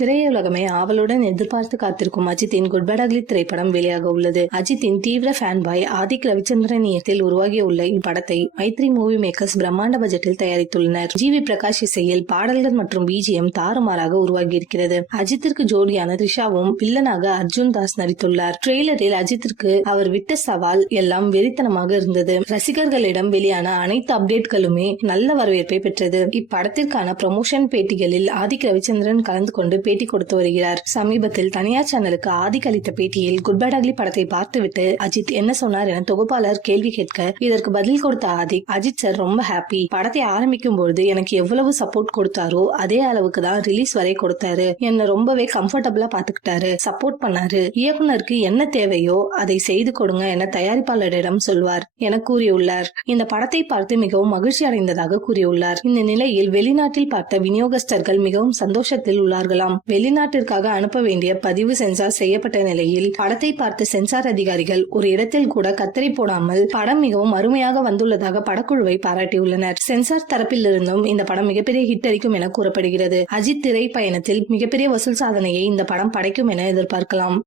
திரையுலகமே ஆவலுடன் எதிர்பார்த்து காத்திருக்கும் அஜித்தின் குட் பேட் அக்லி திரைப்படம் வெளியாக உள்ளது. அஜித்தின் தீவிர ஃபேன் பாய் ஆதிக் ரவிச்சந்திரன் இயக்கத்தில் உருவாகியுள்ள இப்படத்தை மைத்ரி மூவி மேக்கர்ஸ் பிரம்மாண்ட பட்ஜெட்டில் தயாரித்துள்ளனர். ஜி.வி. பிரகாஷ் இசையில் பாடல்கள் மற்றும் பிஜிஎம் தாறுமாறாக உருவாகியிருக்கிறது. அஜித்திற்கு ஜோடியான த்ரிஷாவும் வில்லனாக அர்ஜுன் தாஸ் நடித்துள்ளார். ட்ரெய்லரில் அஜித்திற்கு அவர் விட்ட சவால் எல்லாம் வெறித்தனமாக இருந்தது. ரசிகர்களிடம் வெளியான அனைத்து அப்டேட்களுமே நல்ல வரவேற்பை பெற்றது. இப்படத்திற்கான ப்ரமோஷன் பேட்டிகளில் ஆதிக் ரவிச்சந்திரன் கலந்து கொண்டு பேட்டி கொடுத்து வருகிறார். சமீபத்தில் தனியார் சேனலுக்கு ஆதிக் அளித்த பேட்டியில் குட் பேட் அக்லி படத்தை பார்த்துவிட்டு அஜித் என்ன சொன்னார் என தொகுப்பாளர் கேள்வி கேட்க இதற்கு பதில் கொடுத்த ஆதிக், அஜித் சார் ரொம்ப ஹாப்பி. படத்தை ஆரம்பிக்கும் பொழுது எனக்கு எவ்வளவு சப்போர்ட் கொடுத்தாரோ அதே அளவுக்கு தான் ரிலீஸ் வரை கொடுத்தாரு. என்ன ரொம்பவே கம்ஃபர்டபுளா பாத்துக்கிட்டாரு, சப்போர்ட் பண்ணாரு. இயக்குனருக்கு என்ன தேவையோ அதை செய்து கொடுங்க என தயாரிப்பாளரிடம் சொல்வார் என கூறியுள்ளார். இந்த படத்தை பார்த்து மிகவும் மகிழ்ச்சி அடைந்ததாக கூறியுள்ளார். இந்த நிலையில் வெளிநாட்டில் பார்த்த விநியோகஸ்தர்கள் மிகவும் சந்தோஷத்தில் உள்ளார்களாம். வெளிநாட்டிற்காக அனுப்ப வேண்டிய பதிவு சென்சார் செய்யப்பட்ட நிலையில் படத்தை பார்த்த சென்சார் அதிகாரிகள் ஒரு இடத்தில் கூட கத்தரி போடாமல் படம் மிகவும் அருமையாக வந்துள்ளதாக படக்குழுவை பாராட்டியுள்ளனர். சென்சார் தரப்பில் இருந்தும் இந்த படம் மிகப்பெரிய ஹிட் அடிக்கும் என கூறப்படுகிறது. அஜித் திரை பயணத்தில் மிகப்பெரிய வசூல் சாதனையை இந்த படம் படைக்கும் என எதிர்பார்க்கலாம்.